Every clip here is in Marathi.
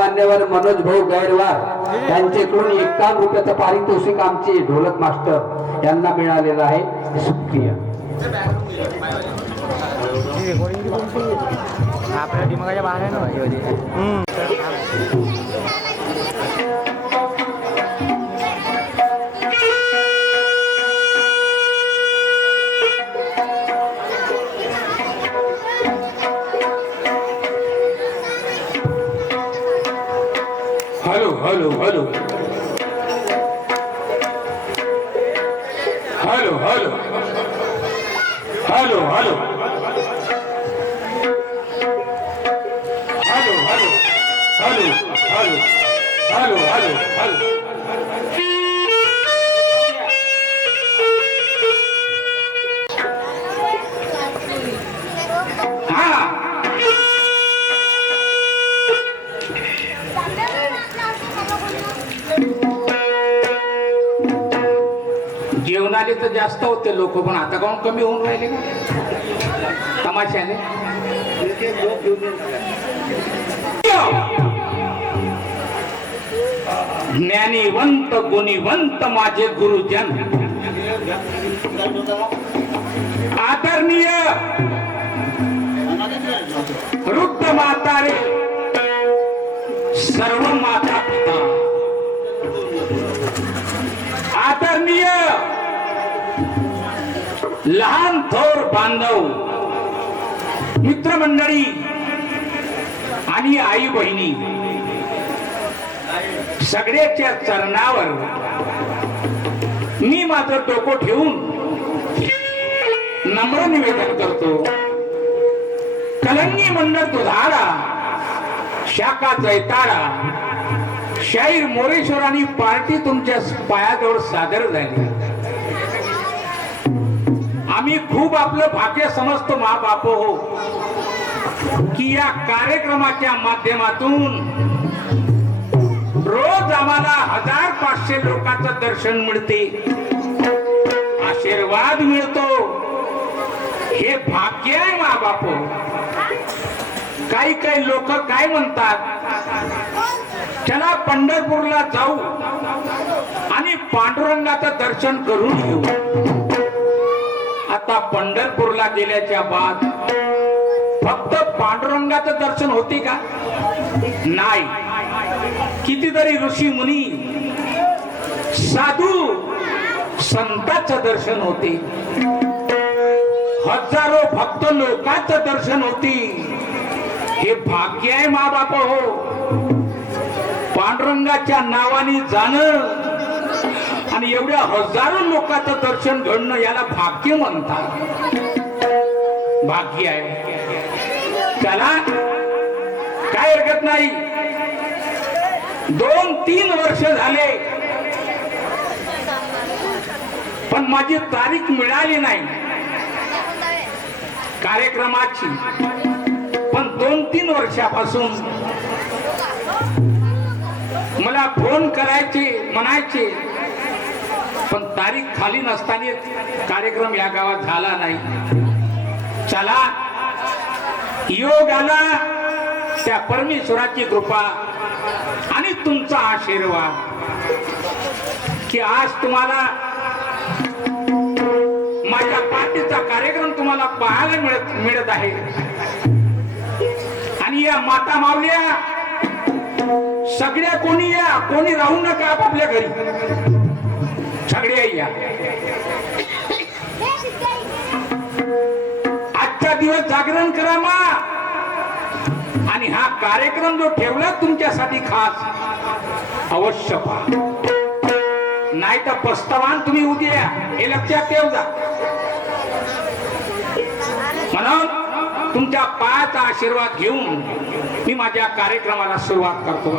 मान्यवर मनोज भाऊ गैरवार यांच्याकडून 51 रुपयाचं पारितोषिक आमचे ढोलक मास्टर यांना मिळालेलं आहे. सुप्रिया आपल्या दिमागाच्या बाहेर ना hello hello hello hello hello hello hello hello hello hello hello hello hello जेवणाले तर जास्त होते लोक, पण आता काऊन कमी होऊन राहिले का तमाशाने? ज्ञानीवंत गुणीवंत माझे गुरुजन, आदरणीय वृद्ध म्हातारे, सर्व माता पिता, आदरणीय लहान थोर बांधव, मित्रमंडळी आणि आई बहिणी, सगळ्याच्या चरणावर मी माझं डोकं ठेवून नम्र निवेदन करतो. कलंगी मंडळ दुधाळा, शाखा जैताळा, शाहीर मोरेश्वर आणि पार्टी तुमच्या पायाजवळ सादर झाली. आम्ही खूप आपलं भाग्य समजतो मा बाप हो, की या कार्यक्रमाच्या माध्यमातून रोज आम्हाला 1500 लोकांचं दर्शन मिळते, आशीर्वाद मिळतो. हे भाग्य आहे मा बाप. काही काही लोक काय म्हणतात, चला पंढरपूरला जाऊ आणि पांडुरंगाचं दर्शन करून येऊ. आता पंढरपूरला गेल्याच्या बाद फक्त पांडुरंगाचं दर्शन होते का? नाही. कितीतरी ऋषी मुनी, साधू संतांचं दर्शन होते, हजारो भक्त लोकांचं दर्शन होते. हे भाग्य आहे मा बाप हो. पांडुरंगाच्या नावाने जाणं आणि एवढ्या हजारो लोकांचं दर्शन घडणं याला भाग्य म्हणतात. भाग्य आहे. चला, काय हरकत नाही. 2-3 वर्ष झाले पण माझी तारीख मिळाली नाही कार्यक्रमाची. पण 2-3 वर्षापासून मला फोन करायचे, म्हणायचे, पण तारीख खाली नसताना कार्यक्रम या गावात झाला नाही. चला, योग आला, त्या परमेश्वराची कृपा आणि तुमचा आशीर्वाद की आज तुम्हाला माझ्या पार्टीचा कार्यक्रम तुम्हाला पाहायला मिळत आहे. आणि या माता मावल्या सगळ्या कोणी या, कोणी राहू नका आपापल्या घरी, सगळे या. आजचा दिवस जागरण करा मा. आणि हा कार्यक्रम जो ठेवला तुमच्यासाठी खास, अवश्य पहा. नाही तर पस्तावान तुम्ही उद्या, हे लक्षात ठेव जा. म्हणून तुमच्या पायाचा आशीर्वाद घेऊन मी माझ्या कार्यक्रमाला सुरुवात करतो.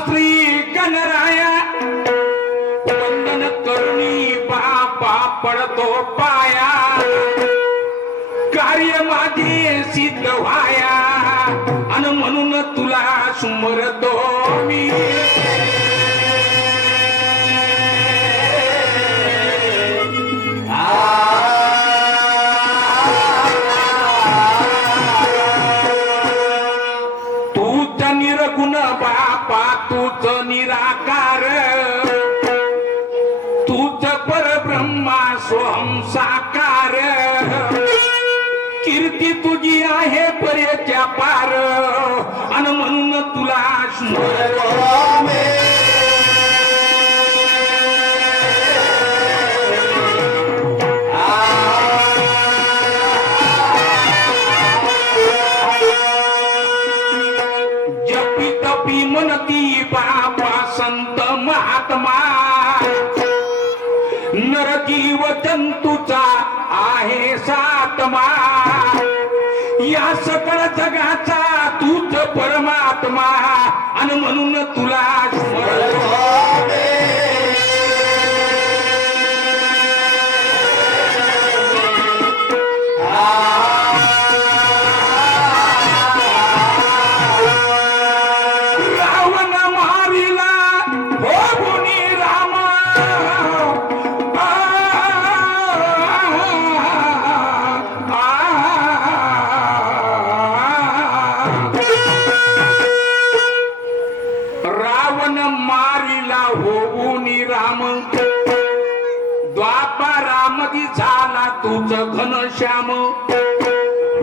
श्री गणराया वंदन करणी बापा पडतो पाया कार्य माझे सिद्ध व्हाया अन म्हणून तुला सुमरतो मी तूच निर्गुण बापा तूच निराकार तूच परब्रह्मा स्वयं साकार कीर्ती तुझी आहे पर्यच्या पार अन म्हणून तुला स्मरतो मी. जपी तपी म्हणती बाबा संत महात्मा नरजीव जंतूचा आहे सातमा या सकळ जगाचा तूच परमात्मा आणि म्हणून तुला स्मरतो मी. रावण मारिला भोगुनी राम रावण मारिला होऊनी राम द्वापारामधी झाला तुझ घनश्याम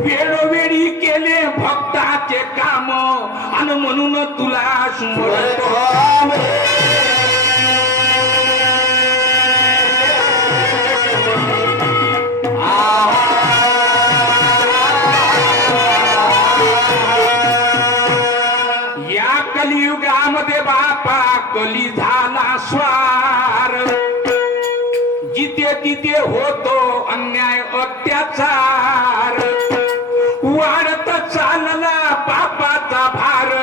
वेळोवेळी केले भक्ताचे काम आणि म्हणून तुला स्मरतो मी. या कलियुगामध्ये बापा कली झाला स्वार जिथे तिथे होतो अन्याय अत्याचार वाढत चालला पापाचा भार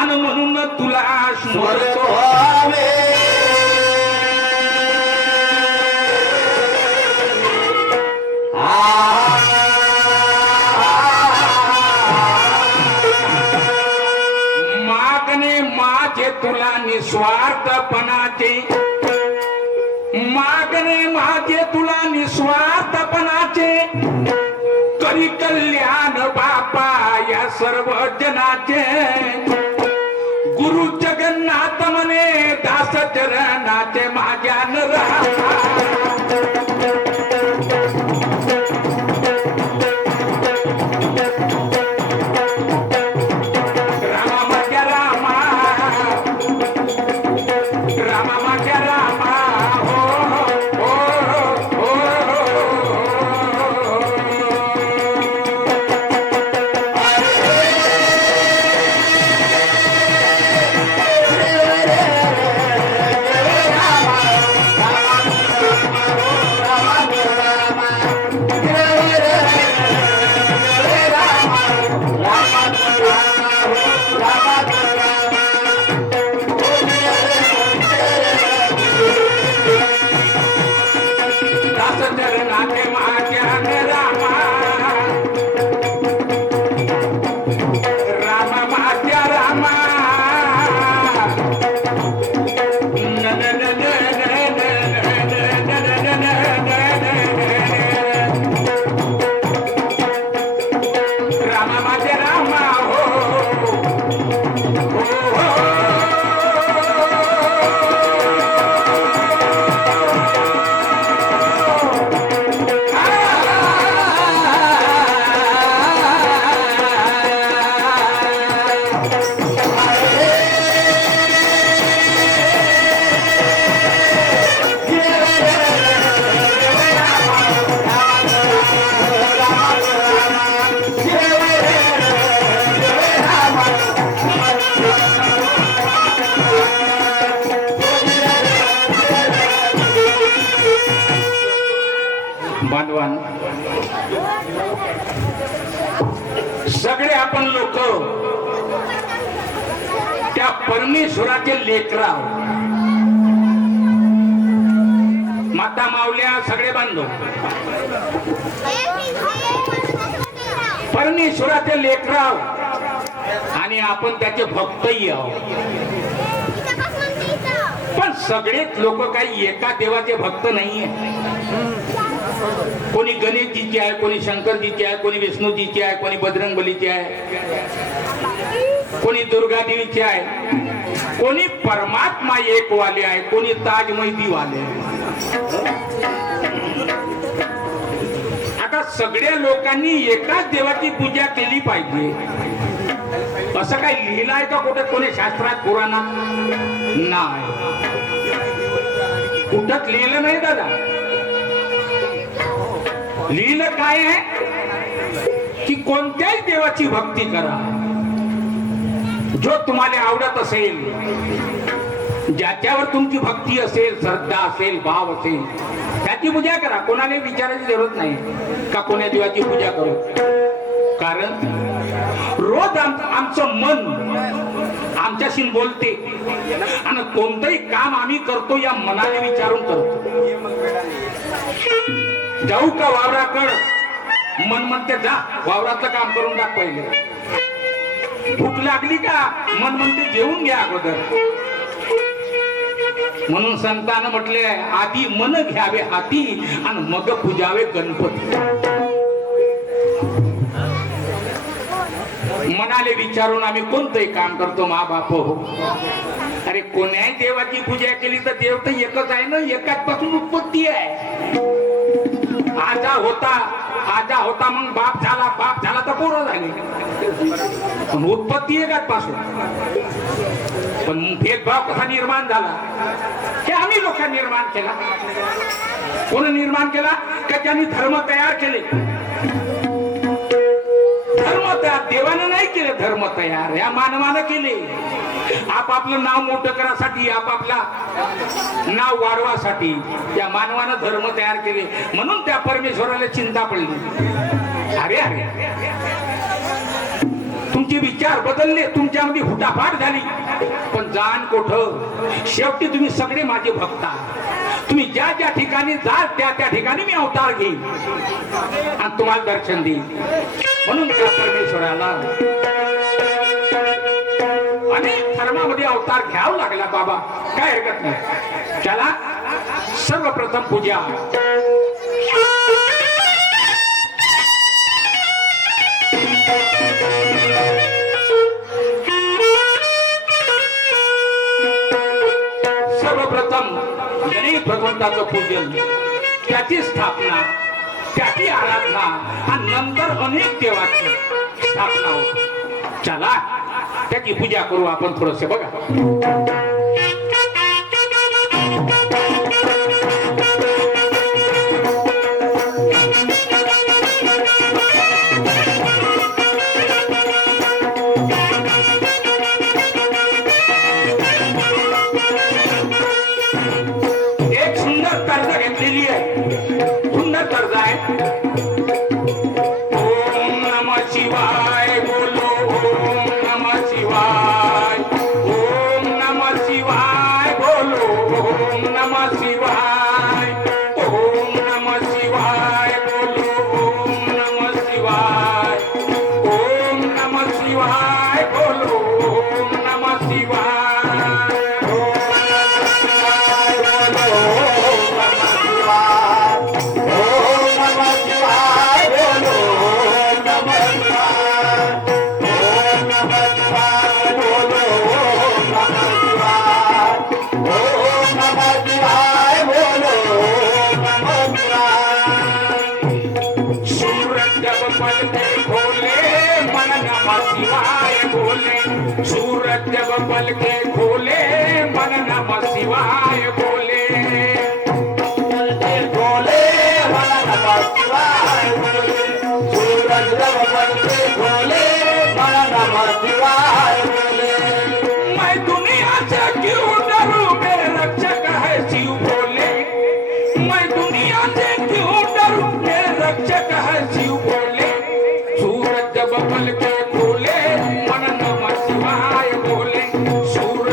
आणि म्हणून तुला स्मरतो मी. मागणे माझे तुला निस्वार्थपणाचे मागणे माझे तुला निस्वार्थपणाचे करी कल्याण बापा या सर्व जनाचे गुरु जगन्नाथ म्हणे दास चरणाचे माझ्या बांधवान सगळे आपण लोक त्या परमेश्वराचे लेकराव, माता माऊल्या सगळे बांधव, परमेश्वराचे लेकराव आणि आपण त्याचे भक्तही आहोत. पण सगळेच लोक काही एका देवाचे भक्त नाहीये. कोणी गणेशजीची आहे, कोणी शंकरजीची आहे, कोणी विष्णूजीची आहे, कोणी बजरंगबलीची आहे, कोणी दुर्गा देवीची आहे, कोणी परमात्मा एक वाले आहे, कोणी ताज मैदी वाले. आता सगळ्या लोकांनी एकाच देवाची पूजा केली पाहिजे असं काही लिहिलं आहे का कुठे कोणी शास्त्रात पुराणात? नाही, कुठंच लिहिलं नाही दादा. लिहिलं काय आहे की कोणत्याही देवाची भक्ती करा जो तुम्हाला आवडत असेल, ज्याच्यावर तुमची भक्ती असेल, श्रद्धा असेल, भाव असेल, त्याची पूजा करा. कोणाला विचारायची जरूरत नाही का कोण्या देवाची पूजा करू. कारण रोज आमचं मन आमच्याशी बोलते आणि कोणतंही काम आम्ही करतो या मनाने विचारून करतो. जाऊ का वावराकड, मन म्हणते जा वावरातलं काम करून टाक पहिले. भूक लागली का, मन म्हणते जेवून घ्या अगोदर. म्हणून संतानं म्हटले आधी मन घ्यावे हाती आणि मग पूजावे गणपती. मनाले विचारून आम्ही कोणतंही काम करतो मा बाप हो. अरे कोण्याही देवाची पूजा केली तर देव तर एकच आहे ना, एकाच पासून उत्पत्ती आहे. आजा होता मग बाप झाला तर पोरं झाली, पण उत्पत्ती एकाच पासून. पण भेदभाव कसा निर्माण झाला हे आम्ही लोकांनी निर्माण केला. कोण निर्माण केला का ज्यांनी धर्म तयार केले. धर्म तयार देवानं नाही केले, धर्म तयार या मानवानं केले. आपापलं नाव मोठं करासाठी, आपापला नाव वाढवासाठी या मानवानं धर्म तयार केले. म्हणून त्या परमेश्वराला चिंता पडली. अरे अरे तुमचे विचार बदलले, तुमच्यामध्ये हुटाफाट झाली, पण जाण कोठं. शेवटी तुम्ही सगळे माझे भक्त आहात. तुम्ही ज्या ज्या ठिकाणी जाल त्या त्या ठिकाणी मी अवतार घेईन आणि तुम्हाला दर्शन देईन. म्हणून त्या परमेश्वराला अनेक धर्मामध्ये अवतार घ्यावा लागला बाबा, काय हरकत नाही. चला सर्वप्रथम पूजा. सर्वप्रथम गणेश भगवंताचं पूजन, त्याची स्थापना, त्याची आराधना आणि नंतर अनेक देवाची स्थापना होती. चला त्याची पूजा करू आपण थोडसे. बघा एक सुंदर तर्ज घेतलेली आहे, सुंदर तर्ज आहे. ओम नमः शिवाय बोलो, ओम नमः शिवाय, ओम नमः शिवाय बोलो, ओम नमः शिवाय, ओम नमः शिवाय बोलो, ओम नमः शिवाय, ओम नमः शिवाय बोलो, ओम नमः शिवाय. सूरज जब पल के खोले मन नमः शिवाय बोले. बोले मन नमः शिवाय बोले. सूरज जब पल के खोले मन नमः शिवाय बोले. मैं दुनिया से क्यों डरूं, मेरे रक्षक है शिव बोले. मैं दुनिया से क्यों डरूं, मेरे रक्षक है शिव बोले. सूरज जब पल के खोले मन नमः शिवाय बोले. सूरज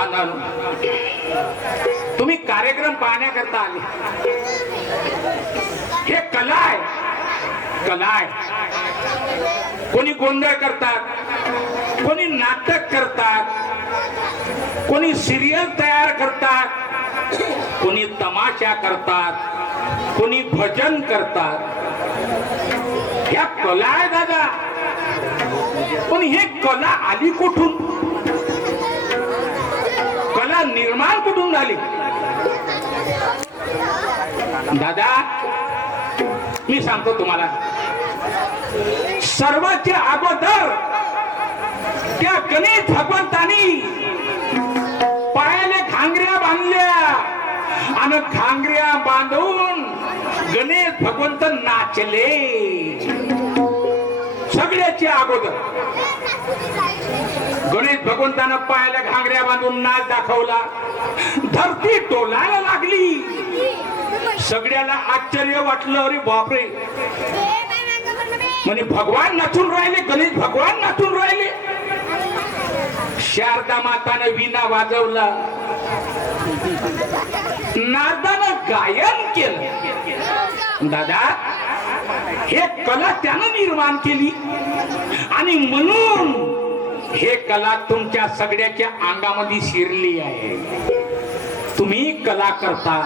बांधवांनो, तुम्ही कार्यक्रम पाहण्याकरता आले. हे कला आहे, कला आहे. कोणी गोंधळ करतात, कोणी नाटक करतात, कोणी सिरियल तयार करतात, कोणी तमाशा करतात, कोणी भजन करतात. ह्या कला आहे दादा. पण हे कला आली कुठून? कला निर्माण कुठून झाली? दादा मी सांगतो तुम्हाला, सर्वांच्या अगोदर त्या गणेश भगवंतानी पायाला घांगऱ्या बांधल्या आणि घांगऱ्या बांधून गणेश भगवंत नाचले. सगळ्याच्या अगोदर गणेश भगवंतानं पायाला घांगऱ्या बांधून नाच दाखवला. धरती डोलायला लागली. सगळ्याला आश्चर्य वाटलं. अरे बापरे, म्हणजे भगवान नाचून राहिले, गणेश भगवान नाचून राहिले. शारदा मातानं विणा वाजवला, नादानं गायन केलं. दादा हे कला त्यानं निर्माण केली आणि म्हणून हे कला तुमच्या सगळ्याच्या अंगामध्ये शिरली आहे. तुम्ही कला करता,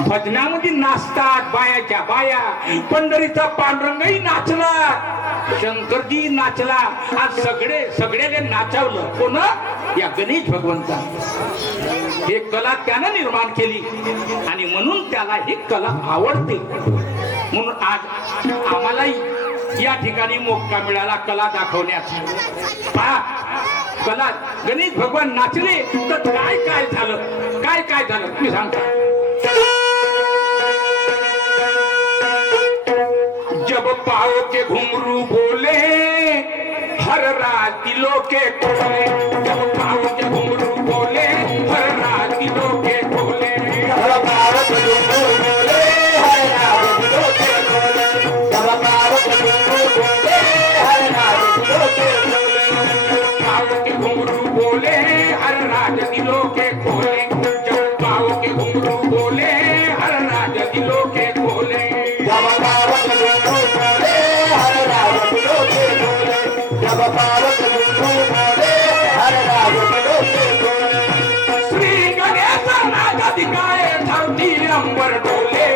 भजनामध्ये नाचतात बायाच्या बाया. पंढरीचा पांडुरंगही नाचला, शंकरजी नाचला. आज सगळ्याला नाचवलं कोण? या गणेश भगवंता. हे कला त्यानं निर्माण केली आणि म्हणून त्याला ही कला आवडते. म्हणून आज आम्हालाही या ठिकाणी मोका मिळाला कला दाखवण्याचा. पहा, कला गणेश भगवान नाचले तर काय काय झालं, काय काय झालं तुम्ही सांगता. जब पाओ के घुंघरू बोले हर रात दिलों के खोले. जब पाओ के घुंघरू बोले हर रात दिलों के खोले. जब पाओ के घुंघरू बोले हर रात दिलों के खोले. जब पाओ के घुंघरू बोले हर रात दिलों के खोले. पाओ के घुंघरू बोले हर रात दिलों के खोले. जब पाओ के घुंघरू बोले हर रात दिलों के खोले. जब पाओ के घुंघरू बोले हर रात दिलों के खोले. जब पाओ के घुंघरू बोले हर रात दिलों के खोले. श्री गणेश नाच दिखाए धरती अंबर डोले.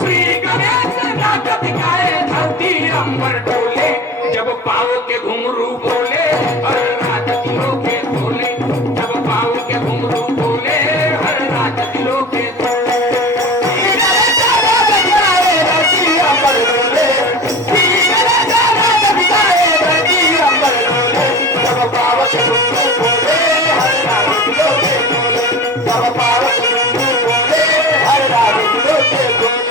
श्री गणेश नाच दिखाए धरती अंबर डोले. जब पाओ के घुंघरू बोले हर रात दिलों के खोले. जब पाओ के घुंघरू बोले हर रात दिलों के खोले. श्री गणेश नाच दिखाए धरती अंबर डोले. श्री गणेश नाच दिखाए धरती अंबर डोले. जब पाओ के घुंघरू बोले हर रात दिलों के खोले. जब पाओ के घुंघरू बोले हर रात दिलों के खोले.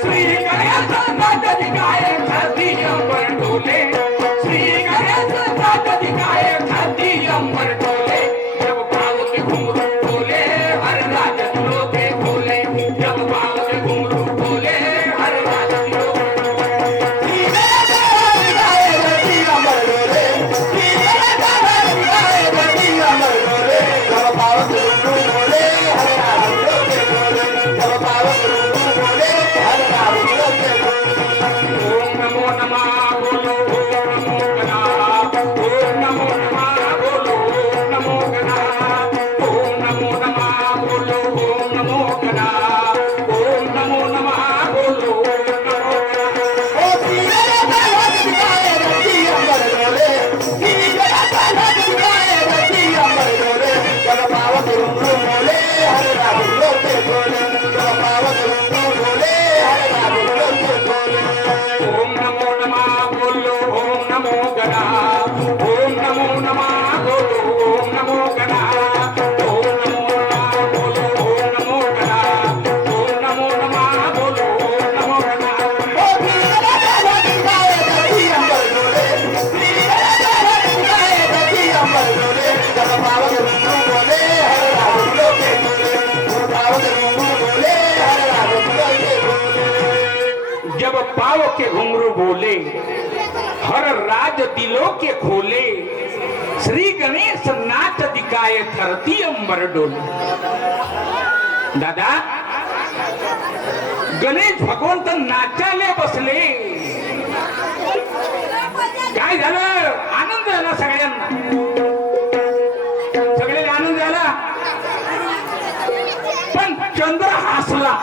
श्री गणेश नाच दिखाए धरती अंबर डोले. श्री गणेश नाच दिखाए धरती अंबर डोले. जब पाओ के घुंघरू बोले हर रात दिलों के खोले. जब पाओ के घुंघरू बोले हर रात दिलों के खोले. श्री गणेश नाच दिखाए धरती अंबर डोले. श्री गणेश नाच दिखाए धरती अंबर डोले. जब पाओ के घुंघरू बोले हर रात दिलों के खोले. जब पाओ के घुंघरू बोले हर रात दिलों के खोले. ओम नमो नमः बोलो ओम नमो गणा. ओम नमो नमः बोलो ओम नमो गणा. ओम नमो नमः बोलो ओम नमो गणा. ओम नमो नमः बोलो ओम नमो गणा. ओ श्री गणेश नाच दिखाए धरती अंबर डोले. श्री गणेश नाच दिखाए धरती अंबर डोले. जब पाओ के घुंघरू बोले हर रात दिलों के खोले. जब पाओ के घुंघरू बोले हर रात दिलों के खोले. ओम नमो नमः बोलो ओम नमो गणा. ओम नमो नमः बोलो ओम नमो गणा. ओम नमो नमः बोलो ओम नमो गणा. ओम नमो नमः बोलो ओम नमो गणा. ओ श्री गणेश नाच दिखाए धरती अंबर डोले. श्री गणेश नाच दिखाए धरती अंबर डोले. जब पाओ के घुंघरू बोले हर रात दिलों के खोले. जब पाओ के घुंघरू बोले हर रात दिलों के खोले. जब पाओ के घुंघरू बोले हर राज दिलों के खोले. श्री गणेश नाच दिकाय धरती अंबर डोल. दादा, गणेश भगवंत नाचायला बसले. काय झालं? आनंद झाला सगळ्यांना, सगळ्यांना आनंद झाला. पण चंद्र हसला.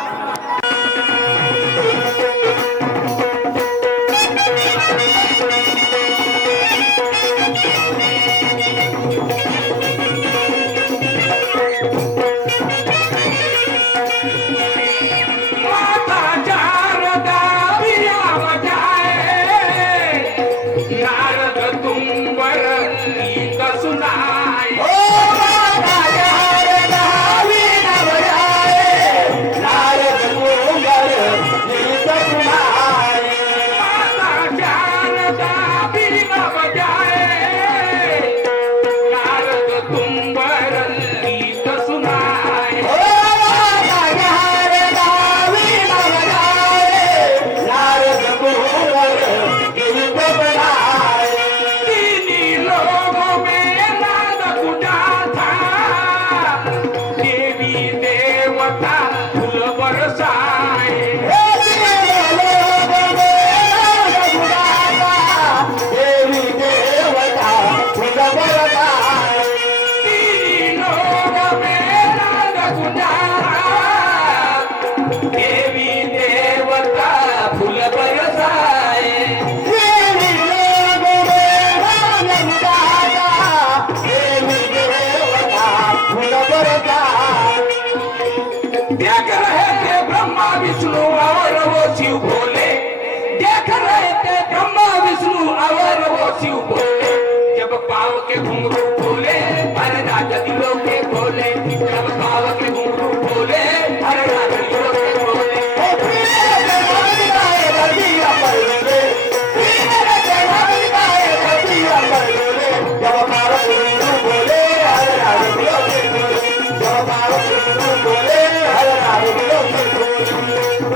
जब पाव के घुंघरू बोले हर राजा दिलों के बोले. जब पाव के घुंघरू बोले हर राजा दिलों के बोले.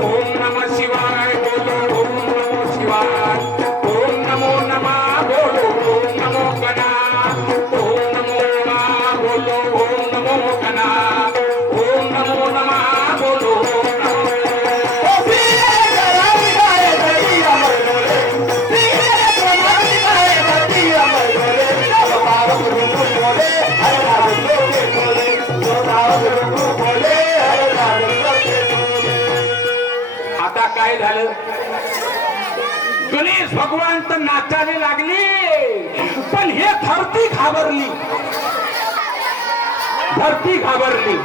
ओम नमः शिवाय बोलो, ओम नमः शिवाय. ओम नमो नमः बोलो, ओम नमो गणा. ओम नमो नमः बोलो, ओम नमो गणा. ओम नमो नमः बोलो, ओम नमो. आता काय झालं? गणेश भगवान तर नाचायला लागले, पण हे धरती घाबरली. धरती घाबरली.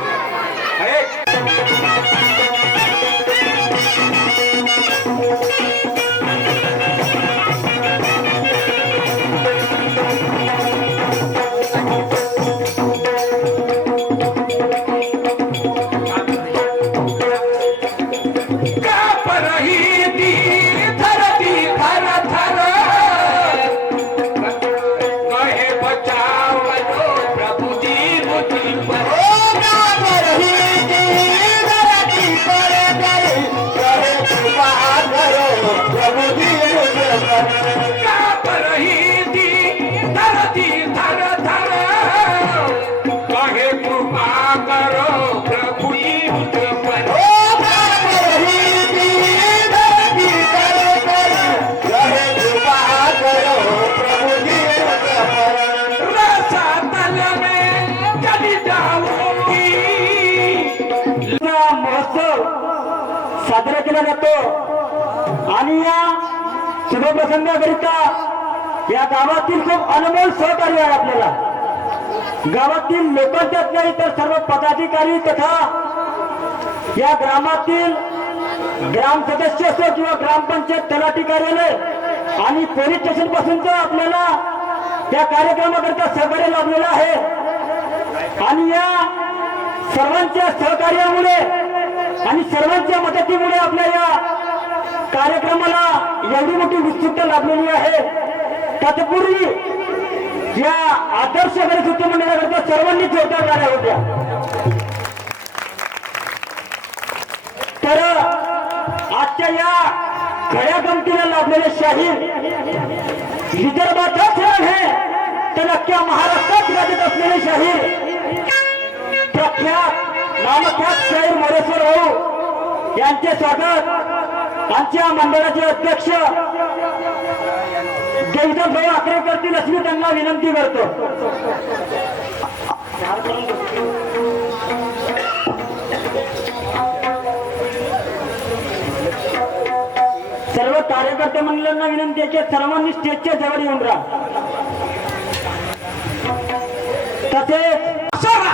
साजरा केला जातो आणि या शुभप्रसंगाकरिता या गावातील खूप अनमोल सहकार्य आहे. आपल्याला गावातील लोकांच्याच नाही तर सर्व पदाधिकारी तथा या ग्रामातील ग्राम सदस्य असो किंवा ग्रामपंचायत तलाठी कार्यालय आणि पोलीस स्टेशन पासून आपल्याला या कार्यक्रमाकरिता सहकार्य लाभलेलं आहे. आणि या सर्वांच्या सहकार्यामुळे आणि सर्वांच्या मदतीमुळे आपल्या या कार्यक्रमाला एवढी मोठी उत्सुकता लाभलेली आहे. तत्पूर्वी या आदर्श गणेश उत्सव मंडळाकरता सर्वांनी जोरदार गाड्या होत्या. तर आजच्या या खड्या गमतीला लाभलेले शाहीर विदर्भाचा सण है तर अख्ख्या महाराष्ट्रात गाजत असलेले शाहीर प्रख्यात नामख्यात शाहीर मोरेश्वर भाऊ यांचे स्वागत आमच्या मंडळाचे अध्यक्ष जयदत्त भाऊ आखरे करतील अशी मी त्यांना विनंती करतो. सर्व कार्यकर्ते मंडळांना विनंती आहे की सर्वांनी स्टेजच्या जवळ येऊन राहा. तसेच असं